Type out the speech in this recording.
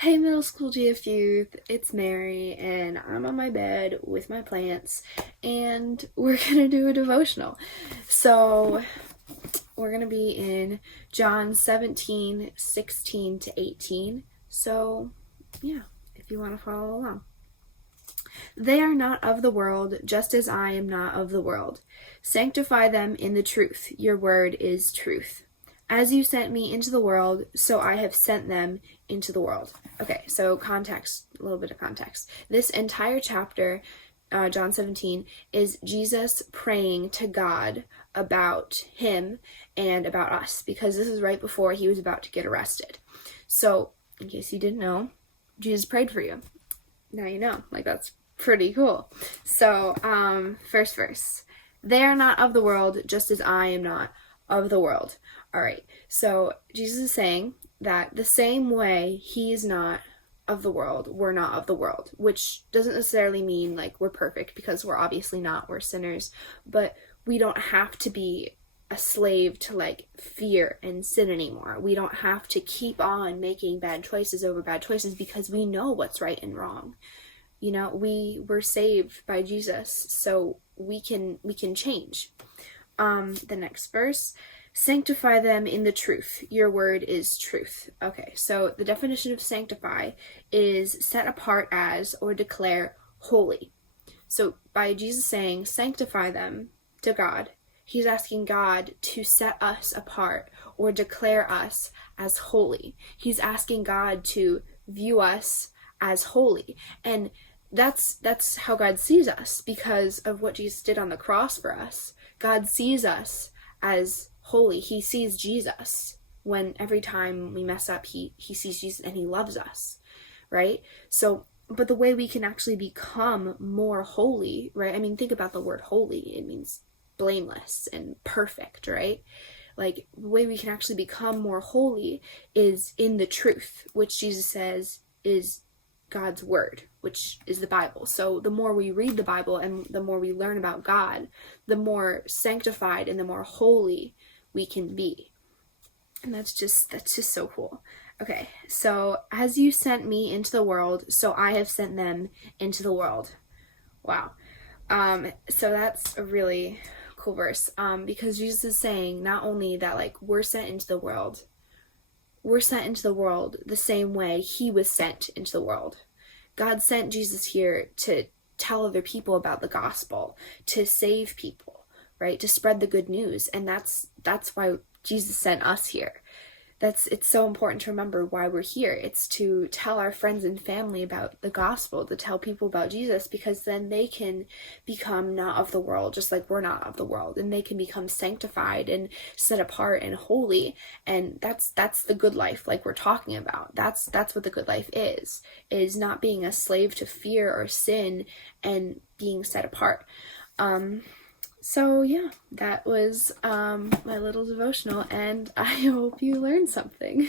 Hey middle school GF youth, it's Mary and I'm on my bed with my plants and we're gonna do a devotional. So we're gonna be in John 17:16 to 18. So yeah, if you want to follow along. They are not of the world, just as I am not of the world. Sanctify them in the truth. Your word is truth. As you sent me into the world, so I have sent them into the world. Okay, so context, a little bit of context. This entire chapter, John 17, is Jesus praying to God about him and about us, because this is right before he was about to get arrested. So, in case you didn't know, Jesus prayed for you. Now you know. Like, that's pretty cool. So, first verse. They are not of the world, just as I am not of the world. All right. So Jesus is saying that the same way he is not of the world, we're not of the world, which doesn't necessarily mean like we're perfect, because we're obviously not. We're sinners, but we don't have to be a slave to like fear and sin anymore. We don't have to keep on making bad choices over bad choices, because we know what's right and wrong. You know, we were saved by Jesus, so we can change. The next verse, sanctify them in the truth. Your word is truth. Okay, so the definition of sanctify is set apart as or declare holy. So by Jesus saying sanctify them to God, he's asking God to set us apart or declare us as holy. He's asking God to view us as holy. And that's how God sees us, because of what Jesus did on the cross for us. God sees us as holy. He sees Jesus. When every time we mess up, he sees Jesus and he loves us, right? So, but the way we can actually become more holy, right? I mean, think about the word holy. It means blameless and perfect, right? Like, the way we can actually become more holy is in the truth, which Jesus says is God's word, which is the Bible. So the more we read the Bible and the more we learn about God, the more sanctified and the more holy we can be. And that's just so cool. Okay, so as you sent me into the world, so I have sent them into the world. Wow. So that's a really cool verse, because Jesus is saying not only that like we're sent into the world the same way he was sent into the world. God sent Jesus here to tell other people about the gospel, to save people, right? To spread the good news. And that's why Jesus sent us here. It's so important to remember why we're here. It's to tell our friends and family about the gospel, to tell people about Jesus, because then they can become not of the world, just like we're not of the world, and they can become sanctified and set apart and holy. And that's the good life, like we're talking about. That's what the good life is not being a slave to fear or sin and being set apart. So yeah, that was my little devotional, and I hope you learned something.